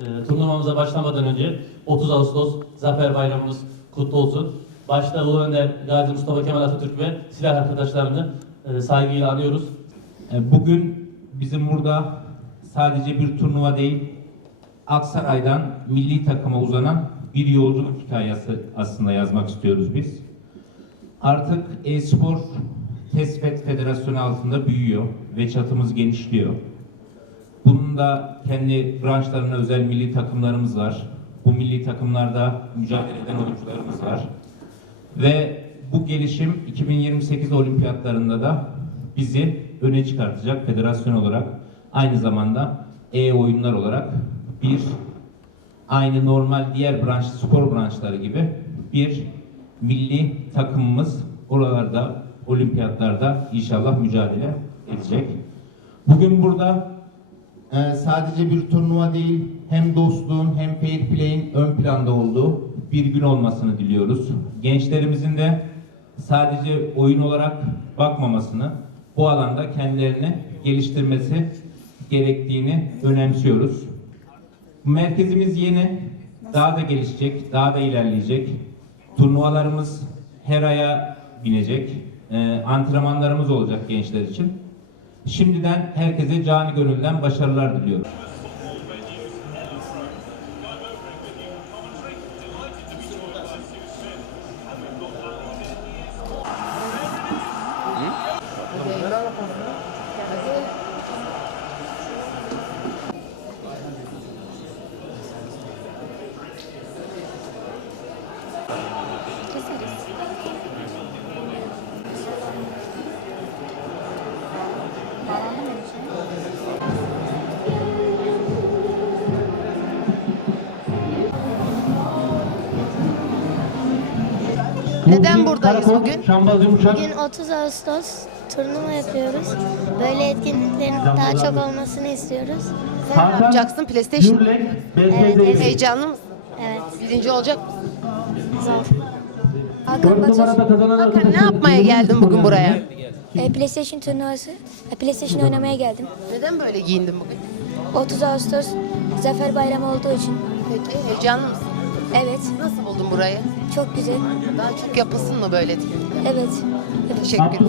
e, turnuvamıza başlamadan önce 30 Ağustos Zafer Bayramımız kutlu olsun. Başta Ulu Önder Gazi Mustafa Kemal Atatürk ve silah arkadaşlarını e, saygıyla anıyoruz. E, Bugün bizim burada sadece bir turnuva değil, Aksaray'dan milli takıma uzanan bir yolculuk hikayesi aslında yazmak istiyoruz biz. Artık e-spor Tesfet Federasyonu altında büyüyor ve çatımız genişliyor. Bunun da kendi branşlarına özel milli takımlarımız var. Bu milli takımlarda mücadele eden oyuncularımız var. Ve bu gelişim 2028 olimpiyatlarında da bizi öne çıkartacak federasyon olarak aynı zamanda e-oyunlar olarak bir aynı normal diğer branş spor branşları gibi bir milli takımımız oralarda olimpiyatlarda inşallah mücadele edecek. Bugün burada ee, sadece bir turnuva değil, hem dostluğun hem fair play'in ön planda olduğu bir gün olmasını diliyoruz. Gençlerimizin de sadece oyun olarak bakmamasını, bu alanda kendilerini geliştirmesi gerektiğini önemsiyoruz. Merkezimiz yeni, daha da gelişecek, daha da ilerleyecek. Turnuvalarımız her aya binecek. Ee, antrenmanlarımız olacak gençler için. Şimdiden herkese cani gönülden başarılar diliyorum. Neden buradayız bugün? Bugün 30 Ağustos turnuva yapıyoruz. Böyle etkinliklerin daha çok olmasını istiyoruz. Ne yapacaksın? PlayStation. Evet, evet. Heyecanlı mısın? Evet, Birinci olacak mısın? Hakan Batur, Hakan ne yapmaya geldin bugün buraya? e, PlayStation turnuvası, e, PlayStation oynamaya geldim. Neden böyle giyindin bugün? 30 Ağustos Zafer Bayramı olduğu için. Peki heyecanlı mısın? Evet, Nasıl buldun burayı? çok güzel. Daha çok yapılsın mı böyle etkinlikler? Evet, Teşekkür ederim.